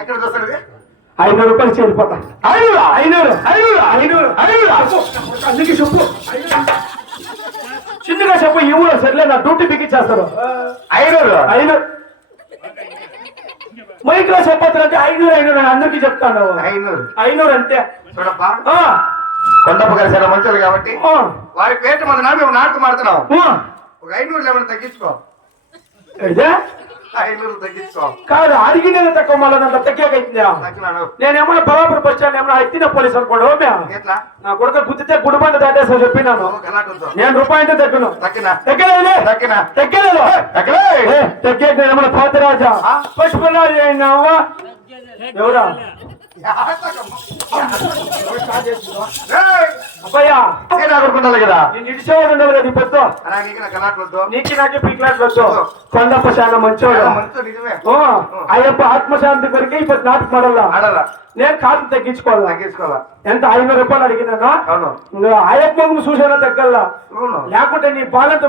ఎక్కడ చూస్తాడు? 500 రూపాయలు చేరిపోతా. 500 అందుకే చెప్పు, చిన్నగా చెప్పు. ఈ ఊళ్ళో సర్లే, నా డ్యూటీ బిగించేస్తారు. 500 మైక్ లో చెప్పొద్దంటే 500 అందరికీ చెప్తాను. 500 అంతే. చూడప్పా, కొండప్ప గారి చాలా మంచిది కాబట్టి వారి పేట మన మేము నాటకం ఆడుతున్నాం. ఒక 500 ఏమైనా తగ్గించుకో. 500 తగ్గించుకో. కాదు, అడిగిన తక్కువ మళ్ళీ నన్ను తగ్గేకైతుందా? నేనేమన్నా బరాబర్ బస్ స్టాండ్ ఏమన్నా ఎత్తిన పోలీసు అనుకోడు. నా కొడుకు గుద్దితే గుడిబండ దాటేసా చెప్పినాను. నేను రూపాయి తగ్గను. తగ్గలేదు ఏమన్నా పాతరాజా పశుపరాజు అయినావా? ఎవరా అబ్బాయ్యా కదా నేను ఇడిసేవాడు ఉండవు కదా. ఈ పొద్దు నీకు నాకే పీక్లాట్ వద్దు. కొండప్ప చాలా మంచివాడు. అయ్యప్ప ఆత్మశాంతి కొరికే ఇప్పుడు నాటకం ఆడాలా. నేను కాదు తగ్గించుకోవాలా. ఎంత 500 రూపాయలు అడిగినాను. అయ్యప్ప చూసానో తగ్గల్లా, లేకుంటే నీ బాలంత